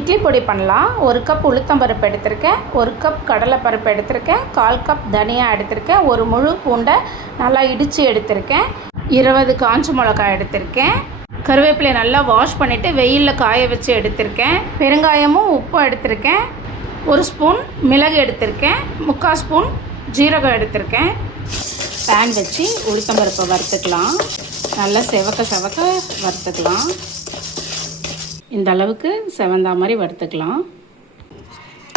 இட்லி பொடி பண்ணலாம். 1 கப் உளுத்தம்பருப்பு எடுத்திருக்கேன், 1 கப் கடலைப்பருப்பு எடுத்திருக்கேன், 1/4 கப் தனியா எடுத்திருக்கேன், ஒரு முழு பூண்டை நல்லா இடித்து எடுத்திருக்கேன், 20 காஞ்ச மிளகாய் எடுத்திருக்கேன், கருவேப்பிலையை நல்லா வாஷ் பண்ணிவிட்டு வெயிலில் காய வச்சு எடுத்திருக்கேன், பெருங்காயமும் உப்பும் எடுத்திருக்கேன், 1 ஸ்பூன் மிளகு எடுத்திருக்கேன், 3/4 ஸ்பூன் ஜீரகம் எடுத்திருக்கேன். பேன் வச்சு உளுத்தம்பருப்பை வறுத்துக்கலாம். நல்லா செவக்க வறுத்துக்கலாம். இந்த அளவுக்கு செவந்தா மாதிரி வறுத்துக்கலாம்.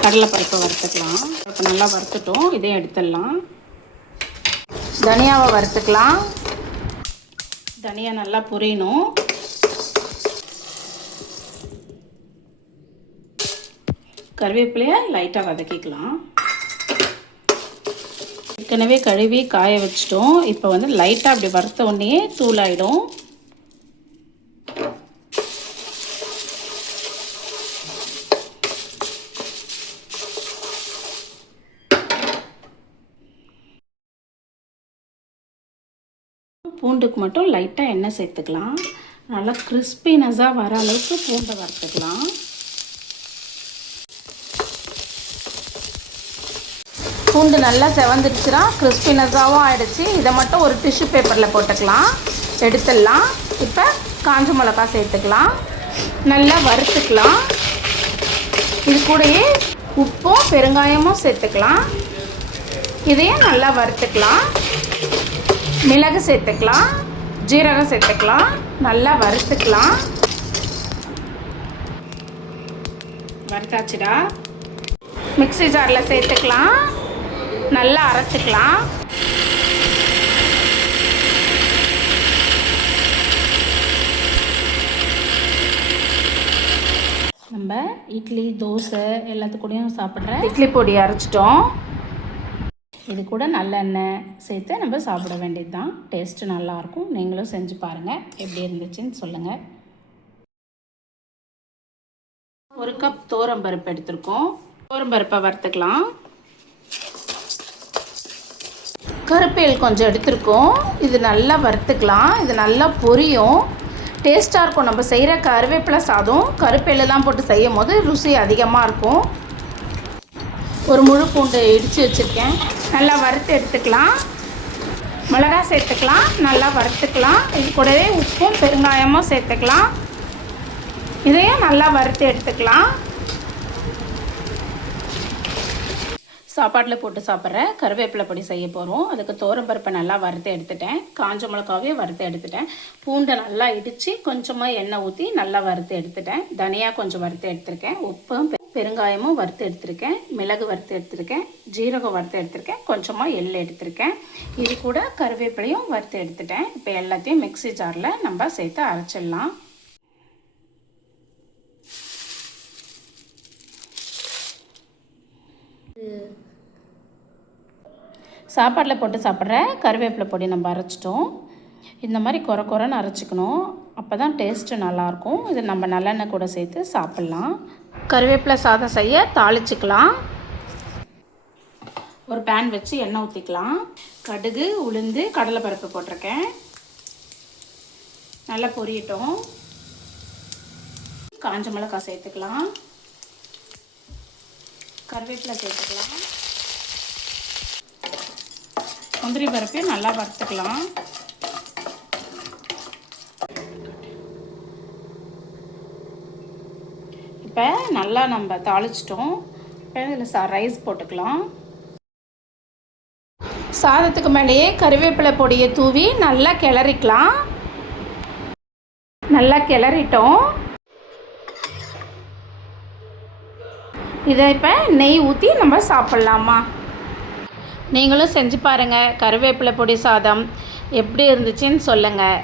கடலைப்பருப்பை வறுத்துக்கலாம். இப்போ நல்லா வறுத்துட்டோம், இதையும் எடுத்துடலாம். தனியாவை வறுத்துக்கலாம். தனியா நல்லா பொரியணும். கருவேப்பிலையை லைட்டாக வதக்கிக்கலாம். ஏற்கனவே கழுவி காய வச்சிட்டோம். இப்போ வந்து லைட்டாக அப்படி வறுத்த உடனே தூளாயிடும். பூண்டுக்கு மட்டும் லைட்டாக எண்ணெய் சேர்த்துக்கலாம். நல்லா கிறிஸ்பினஸாக வர அளவுக்கு பூண்டை வறுத்துக்கலாம். பூண்டு நல்லா செவந்துடுச்சுன்னா கிறிஸ்பினஸாகவும் ஆகிடுச்சு. இதை மட்டும் ஒரு டிஷ்யூ பேப்பரில் போட்டுக்கலாம், எடுத்துடலாம். இப்போ காஞ்ச மிளகா சேர்த்துக்கலாம், நல்லா வறுத்துக்கலாம். இது கூடயே உப்பும் பெருங்காயமும் சேர்த்துக்கலாம். இதையும் நல்லா வறுத்துக்கலாம். மிளகு சேர்த்துக்கலாம், ஜீரகம் சேர்த்துக்கலாம், நல்லா வறுத்துக்கலாம். வறுத்தாச்சுடா. மிக்ஸி ஜாரில் சேர்த்துக்கலாம், நல்லா அரைச்சிக்கலாம். நம்ம இட்லி தோசை எல்லாத்துக்கூடையும் சாப்பிட்ற இட்லி பொடி அரைச்சிட்டோம். இது கூட நல்லெண்ணெய் சேர்த்து நம்ம சாப்பிட வேண்டியது தான். டேஸ்ட்டு நல்லாயிருக்கும். நீங்களும் செஞ்சு பாருங்கள், எப்படி இருந்துச்சுன்னு சொல்லுங்கள். 1 கப் துவரம்பருப்பு எடுத்துருக்கோம். துவரம்பருப்பை வறுத்துக்கலாம். கருப்பேல் கொஞ்சம் எடுத்துருக்கோம். இது நல்லா வறுத்துக்கலாம். இது நல்லா பொரியும், டேஸ்ட்டாக இருக்கும். நம்ம செய்கிற கருவேப்பிலை சாதம் கருப்பேலெல்லாம் போட்டு செய்யும் போது ருசி அதிகமாக இருக்கும். ஒரு முழு பூண்டு இடித்து வச்சுருக்கேன், நல்லா வறுத்து எடுத்துக்கலாம். மிளகா சேர்த்துக்கலாம், நல்லா வறுத்துக்கலாம். இது கூடவே உப்பும் பெருங்காயமும் சேர்த்துக்கலாம். இதையும் நல்லா வறுத்து எடுத்துக்கலாம். சாப்பாட்டில் போட்டு சாப்பிட்ற கருவேப்பிலை பொடி செய்ய போகிறோம். அதுக்கு துவரம்பருப்பை நல்லா வறுத்து எடுத்துட்டேன், காஞ்ச மிளகாவே வறுத்து எடுத்துட்டேன், பூண்டை நல்லா இடித்து கொஞ்சமாக எண்ணெய் ஊற்றி நல்லா வறுத்து எடுத்துட்டேன், தனியா கொஞ்சம் வறுத்து எடுத்துருக்கேன், உப்பும் பெருங்காயமும் வறுத்து எடுத்துருக்கேன், மிளகு வறுத்து எடுத்துருக்கேன், ஜீரகம் வறுத்து எடுத்துருக்கேன், கொஞ்சமாக எள்ளு எடுத்துருக்கேன். இது கூட கருவேப்பிலையும் வறுத்து எடுத்துட்டேன். இப்போ எல்லாத்தையும் மிக்ஸி ஜாரில் நம்ம சேர்த்து அரைச்சிடலாம். சாப்பாட்டில் போட்டு சாப்பிட்ற கருவேப்பிலை பொடி நம்ம அரைச்சிட்டோம். இந்த மாதிரி குறைன்னு அரைச்சிக்கணும், அப்போ தான் டேஸ்ட்டு நல்லாயிருக்கும். இது நம்ம நல்லெண்ணெய் கூட சேர்த்து சாப்பிட்லாம். கருவேப்பிலை சாதம் செய்ய தாளிச்சிக்கலாம். ஒரு பேன் வச்சு எண்ணெய் ஊற்றிக்கலாம். கடுகு, உளுந்து, கடலைப்பருப்பு போட்டிருக்கேன். நல்லா பொரியட்டும். காஞ்ச மிளகாய் சேர்த்துக்கலாம், கருவேப்பிலை சேர்த்துக்கலாம், முந்திரி பருப்பையும் நல்லா வறுத்துக்கலாம். இப்போ நல்லா நம்ம தாளிச்சிட்டோம். இப்போ இதில் ரைஸ் போட்டுக்கலாம். சாதத்துக்கு மேலேயே கருவேப்பிலை பொடியை தூவி நல்லா கிளறிக்கலாம். நல்லா கிளறிட்டோம். இதை இப்போ நெய் ஊற்றி நம்ம சாப்பிட்லாமா? நீங்களும் செஞ்சு பாருங்கள். கருவேப்பிலை பொடி சாதம் எப்படி இருந்துச்சுன்னு சொல்லுங்கள்.